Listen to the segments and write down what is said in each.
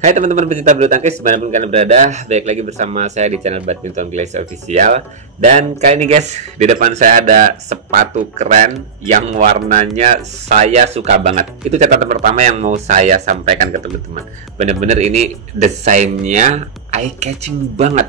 Hai teman-teman pecinta bulu tangkis, dimanapun kalian berada, balik lagi bersama saya di channel Badminton Glaze Official. Dan kali ini guys, di depan saya ada sepatu keren yang warnanya saya suka banget. Itu catatan pertama yang mau saya sampaikan ke teman-teman. Bener-bener ini desainnya eye catching banget,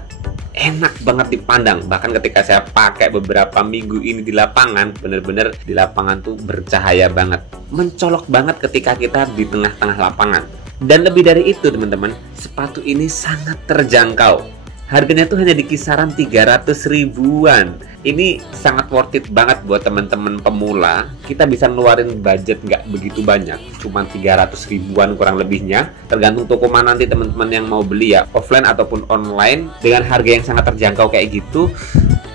enak banget dipandang. Bahkan ketika saya pakai beberapa minggu ini di lapangan, bener-bener di lapangan tuh bercahaya banget, mencolok banget ketika kita di tengah-tengah lapangan. Dan lebih dari itu teman-teman, sepatu ini sangat terjangkau. Harganya tuh hanya di kisaran 300 ribuan. Ini sangat worth it banget buat teman-teman pemula. Kita bisa ngeluarin budget nggak begitu banyak, cuma 300 ribuan kurang lebihnya. Tergantung toko mana nanti teman-teman yang mau beli ya, offline ataupun online. Dengan harga yang sangat terjangkau kayak gitu,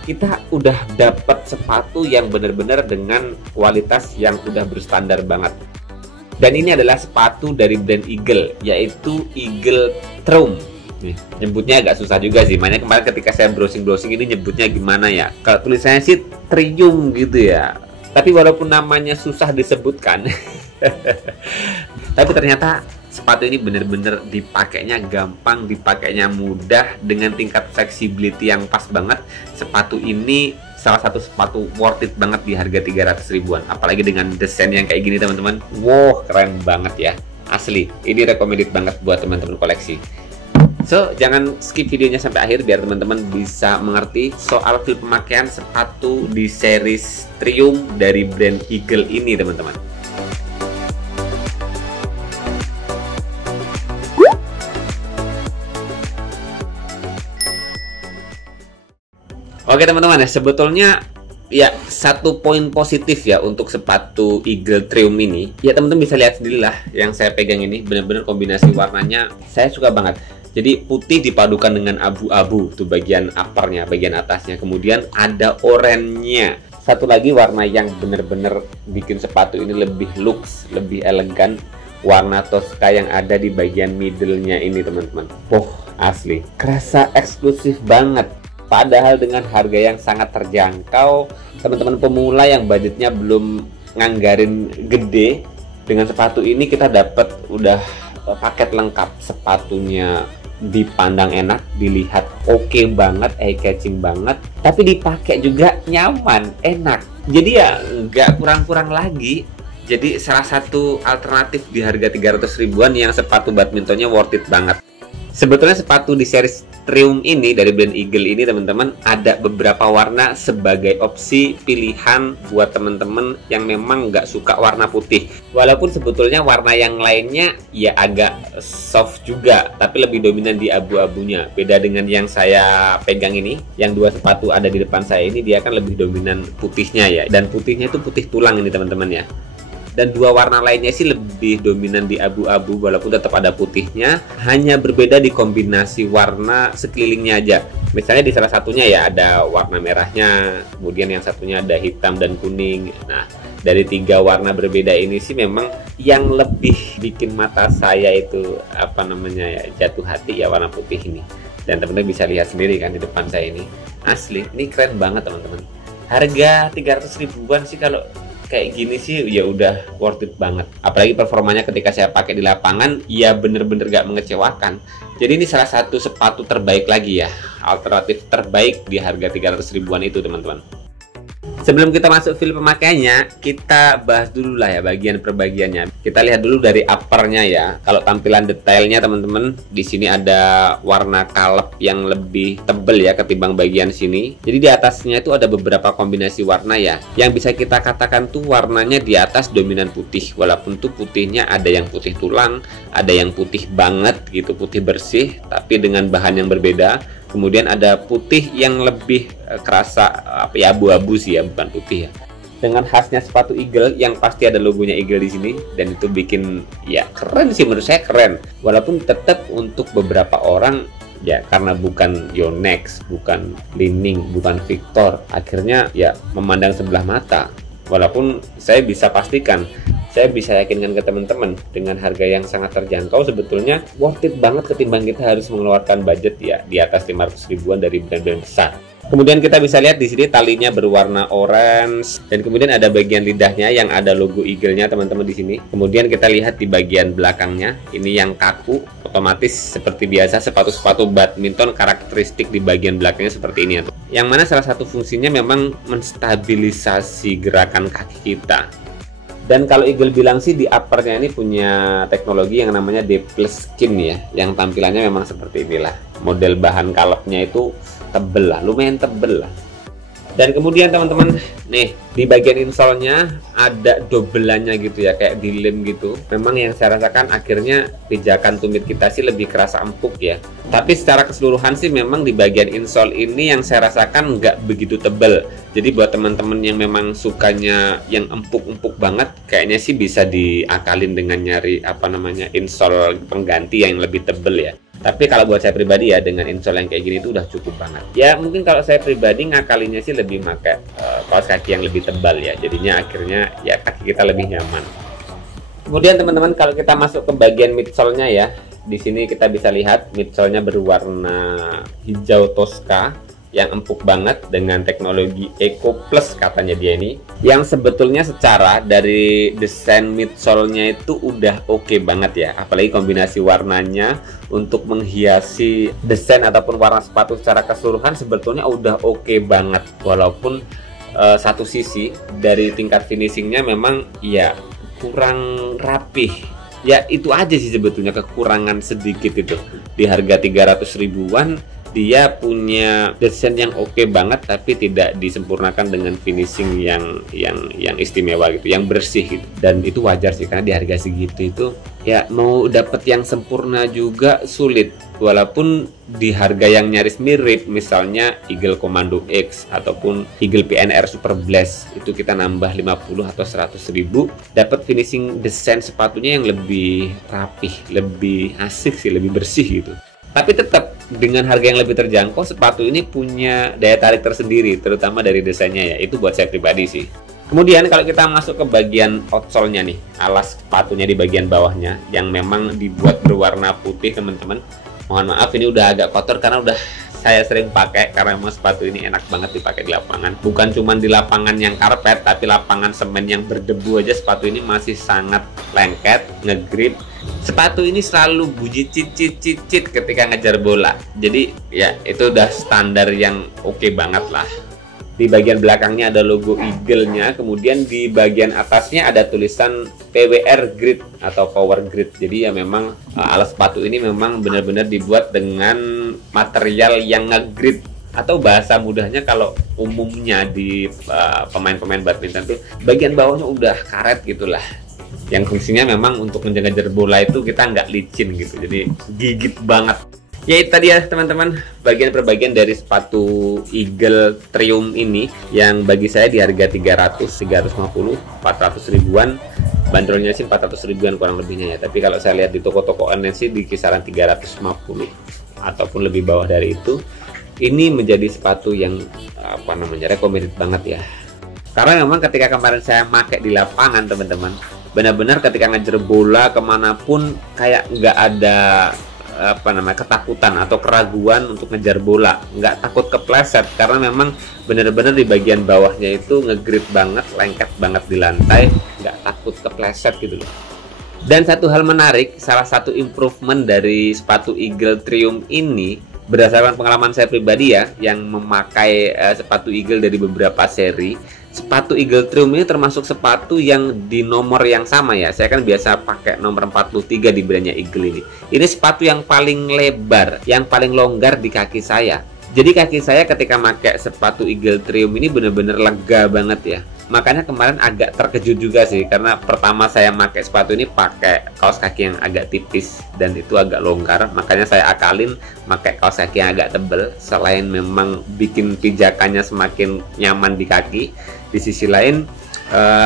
kita udah dapat sepatu yang benar-benar dengan kualitas yang udah berstandar banget. Dan ini adalah sepatu dari brand Eagle, yaitu Eagle Triumph. Nyebutnya agak susah juga sih, makanya kemarin ketika saya browsing ini nyebutnya gimana ya. Kalau tulisannya sih Triumph gitu ya, tapi walaupun namanya susah disebutkan tapi ternyata sepatu ini bener-bener dipakainya gampang, dipakainya mudah, dengan tingkat flexibility yang pas banget. Sepatu ini salah satu sepatu worth it banget di harga 300 ribuan. Apalagi dengan desain yang kayak gini teman-teman. Wow, keren banget ya. Asli, ini recommended banget buat teman-teman koleksi. So, jangan skip videonya sampai akhir biar teman-teman bisa mengerti soal feel pemakaian sepatu di series Triumph dari brand Eagle ini teman-teman. Oke teman-teman ya, sebetulnya ya satu poin positif ya untuk sepatu Eagle Triumph ini. Ya teman-teman bisa lihat sendiri lah, yang saya pegang ini benar-benar kombinasi warnanya saya suka banget. Jadi putih dipadukan dengan abu-abu tuh bagian uppernya, bagian atasnya. Kemudian ada oranye-nya. Satu lagi warna yang benar-benar bikin sepatu ini lebih lux, lebih elegan. Warna Tosca yang ada di bagian middle-nya ini teman-teman. Asli, kerasa eksklusif banget. Padahal dengan harga yang sangat terjangkau, teman-teman pemula yang budgetnya belum nganggarin gede, dengan sepatu ini kita dapat udah paket lengkap. Sepatunya dipandang enak, dilihat oke banget, eye catching banget, tapi dipakai juga nyaman, enak. Jadi ya nggak kurang-kurang lagi. Jadi salah satu alternatif di harga 300 ribuan yang sepatu badmintonnya worth it banget. Sebetulnya sepatu di series Triumph ini dari brand Eagle ini teman-teman ada beberapa warna sebagai opsi pilihan buat teman-teman yang memang nggak suka warna putih. Walaupun sebetulnya warna yang lainnya ya agak soft juga, tapi lebih dominan di abu-abunya. Beda dengan yang saya pegang ini, yang dua sepatu ada di depan saya ini, dia kan lebih dominan putihnya ya. Dan putihnya itu putih tulang ini teman-teman ya. Dan dua warna lainnya sih lebih dominan di abu-abu, walaupun tetap ada putihnya, hanya berbeda di kombinasi warna sekelilingnya aja. Misalnya di salah satunya ya ada warna merahnya, kemudian yang satunya ada hitam dan kuning. Nah, dari tiga warna berbeda ini sih memang yang lebih bikin mata saya itu apa namanya ya, jatuh hati ya warna putih ini. Dan teman-teman bisa lihat sendiri kan di depan saya ini. Asli, ini keren banget teman-teman. Harga 300 ribuan sih kalau kayak gini sih ya udah worth it banget. Apalagi performanya ketika saya pakai di lapangan ya bener-bener gak mengecewakan. Jadi ini salah satu sepatu terbaik lagi ya, alternatif terbaik di harga 300 ribuan itu teman-teman. Sebelum kita masuk feel pemakaiannya, kita bahas dulu lah ya bagian per bagiannya. Kita lihat dulu dari uppernya ya. Kalau tampilan detailnya teman-teman, di sini ada warna kaleb yang lebih tebel ya ketimbang bagian sini. Jadi di atasnya itu ada beberapa kombinasi warna ya. Yang bisa kita katakan tuh warnanya di atas dominan putih. Walaupun tuh putihnya ada yang putih tulang, ada yang putih banget gitu, putih bersih, tapi dengan bahan yang berbeda. Kemudian ada putih yang lebih kerasa apa ya, abu-abu sih ya, bukan putih ya. Dengan khasnya sepatu Eagle yang pasti ada logonya Eagle di sini, dan itu bikin ya keren sih, menurut saya keren. Walaupun tetap untuk beberapa orang ya karena bukan Yonex, bukan Li-Ning, bukan Victor, akhirnya ya memandang sebelah mata. Walaupun saya bisa pastikan, saya bisa yakinkan ke teman-teman dengan harga yang sangat terjangkau sebetulnya worth it banget ketimbang kita harus mengeluarkan budget ya di atas 500 ribuan dari brand-brand besar. Kemudian kita bisa lihat di sini talinya berwarna orange dan kemudian ada bagian lidahnya yang ada logo eagle-nya teman-teman di sini. Kemudian kita lihat di bagian belakangnya, ini yang kaku, otomatis seperti biasa sepatu-sepatu badminton karakteristik di bagian belakangnya seperti ini. Yang mana salah satu fungsinya memang menstabilisasi gerakan kaki kita. Dan kalau Eagle bilang sih di uppernya ini punya teknologi yang namanya D-Plus Skin ya, yang tampilannya memang seperti inilah. Model bahan kalapnya itu tebel lah, lumayan tebel lah. Dan kemudian teman-teman, nih di bagian insole-nya ada dobelannya gitu ya, kayak dilem gitu. Memang yang saya rasakan akhirnya pijakan tumit kita sih lebih kerasa empuk ya. Tapi secara keseluruhan sih memang di bagian insole ini yang saya rasakan nggak begitu tebel. Jadi buat teman-teman yang memang sukanya yang empuk-empuk banget, kayaknya sih bisa diakalin dengan nyari insole pengganti yang lebih tebel ya. Tapi kalau buat saya pribadi ya, dengan insole yang kayak gini itu udah cukup banget. Ya mungkin kalau saya pribadi ngakalinya sih lebih pakai kaos kaki yang lebih tebal ya. Jadinya akhirnya ya kaki kita lebih nyaman. Kemudian teman-teman, kalau kita masuk ke bagian midsole-nya ya, di sini kita bisa lihat midsole-nya berwarna hijau Tosca yang empuk banget dengan teknologi Eco Plus katanya dia ini, yang sebetulnya secara dari desain midsole-nya itu udah oke banget ya, apalagi kombinasi warnanya untuk menghiasi desain ataupun warna sepatu secara keseluruhan sebetulnya udah oke banget. Walaupun satu sisi dari tingkat finishingnya memang ya kurang rapih ya, itu aja sih sebetulnya kekurangan sedikit itu. Di harga 300 ribuan dia punya desain yang oke banget, tapi tidak disempurnakan dengan finishing yang istimewa gitu, yang bersih gitu. Dan itu wajar sih, karena di harga segitu itu ya mau dapat yang sempurna juga sulit. Walaupun di harga yang nyaris mirip, misalnya Eagle Commando X ataupun Eagle PNR Super Blast, itu kita nambah 50 atau 100 ribu, dapat finishing desain sepatunya yang lebih rapih, lebih asik sih, lebih bersih gitu. Tapi tetap dengan harga yang lebih terjangkau, sepatu ini punya daya tarik tersendiri, terutama dari desainnya ya. Itu buat saya pribadi sih. Kemudian kalau kita masuk ke bagian outsole-nya nih, alas sepatunya di bagian bawahnya yang memang dibuat berwarna putih teman-teman. Mohon maaf ini udah agak kotor karena udah saya sering pakai, karena memang sepatu ini enak banget dipakai di lapangan. Bukan cuma di lapangan yang karpet, tapi lapangan semen yang berdebu aja sepatu ini masih sangat lengket, ngegrip. Sepatu ini selalu bunyi cicit-cicit ketika ngejar bola. Jadi ya itu udah standar yang oke banget lah. Di bagian belakangnya ada logo Eagle-nya, kemudian di bagian atasnya ada tulisan PWR Grid atau Power Grid. Jadi ya memang alas sepatu ini memang benar-benar dibuat dengan material yang nge-grid, atau bahasa mudahnya kalau umumnya di pemain-pemain badminton tuh bagian bawahnya udah karet gitulah. Yang fungsinya memang untuk menjaga bola itu kita nggak licin gitu, jadi gigit banget. Ya itu tadi ya teman-teman, bagian per bagian dari sepatu Eagle Triumph ini yang bagi saya di harga 300, 350, 400 ribuan. Bandrolnya sih 400 ribuan kurang lebihnya ya. Tapi kalau saya lihat di toko-toko online sih di kisaran 350 ataupun lebih bawah dari itu. Ini menjadi sepatu yang recommended banget ya. Karena memang ketika kemarin saya pakai di lapangan teman-teman, benar-benar ketika ngejar bola kemanapun kayak nggak ada ketakutan atau keraguan untuk ngejar bola, nggak takut kepleset, karena memang benar-benar di bagian bawahnya itu ngegrip banget, lengket banget di lantai, nggak takut kepleset gitu loh. Dan satu hal menarik, salah satu improvement dari sepatu Eagle Triumph ini, berdasarkan pengalaman saya pribadi ya, yang memakai sepatu Eagle dari beberapa seri, sepatu Eagle Triumph ini termasuk sepatu yang di nomor yang sama ya. Saya kan biasa pakai nomor 43 di brandnya Eagle ini. Ini sepatu yang paling lebar, yang paling longgar di kaki saya. Jadi kaki saya ketika pakai sepatu Eagle Triumph ini bener-bener lega banget ya. Makanya kemarin agak terkejut juga sih, karena pertama saya pakai sepatu ini pakai kaos kaki yang agak tipis dan itu agak longgar. Makanya saya akalin pakai kaos kaki yang agak tebel. Selain memang bikin pijakannya semakin nyaman di kaki, di sisi lain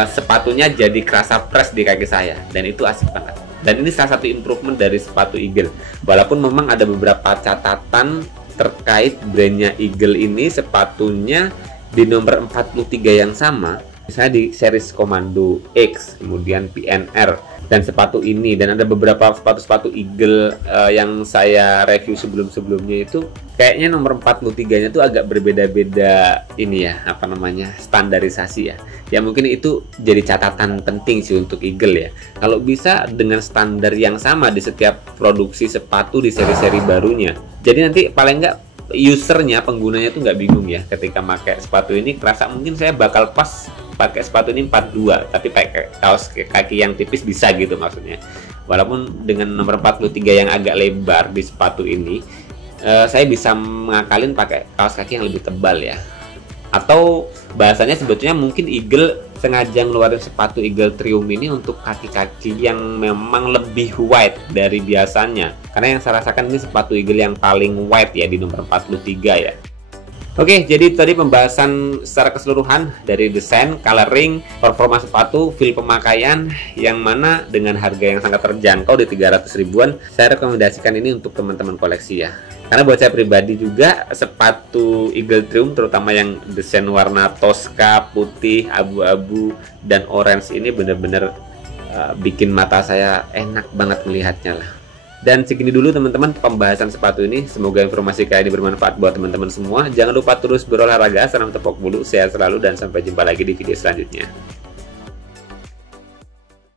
sepatunya jadi kerasa press di kaki saya, dan itu asik banget. Dan ini salah satu improvement dari sepatu Eagle. Walaupun memang ada beberapa catatan terkait brandnya Eagle ini, sepatunya di nomor 43 yang sama, misalnya di series Commando X, kemudian PNR, dan sepatu ini, dan ada beberapa sepatu-sepatu Eagle yang saya review sebelum-sebelumnya itu kayaknya nomor 43-nya tuh agak berbeda-beda ini ya, apa namanya, standarisasi ya. Ya mungkin itu jadi catatan penting sih untuk Eagle ya. Kalau bisa dengan standar yang sama di setiap produksi sepatu di seri-seri barunya. Jadi nanti paling nggak usernya, penggunanya tuh nggak bingung ya ketika pakai sepatu ini. Kerasa mungkin saya bakal pas pakai sepatu ini 42, tapi pakai kaos kaki yang tipis bisa gitu maksudnya. Walaupun dengan nomor 43 yang agak lebar di sepatu ini, saya bisa mengakalin pakai kaos kaki yang lebih tebal ya. Atau bahasanya sebetulnya mungkin Eagle sengaja ngeluarin sepatu Eagle Triumph ini untuk kaki-kaki yang memang lebih wide dari biasanya. Karena yang saya rasakan ini sepatu Eagle yang paling wide ya di nomor 43 ya. Oke, jadi tadi pembahasan secara keseluruhan dari desain, coloring, performa sepatu, feel pemakaian, yang mana dengan harga yang sangat terjangkau di 300 ribuan, saya rekomendasikan ini untuk teman-teman koleksi ya. Karena buat saya pribadi juga, sepatu Eagle Triumph terutama yang desain warna Tosca, putih, abu-abu, dan orange ini bener-bener bikin mata saya enak banget melihatnya lah. Dan segini dulu teman-teman pembahasan sepatu ini. Semoga informasi kali ini bermanfaat buat teman-teman semua. Jangan lupa terus berolahraga, salam tepok bulu, sehat selalu, dan sampai jumpa lagi di video selanjutnya.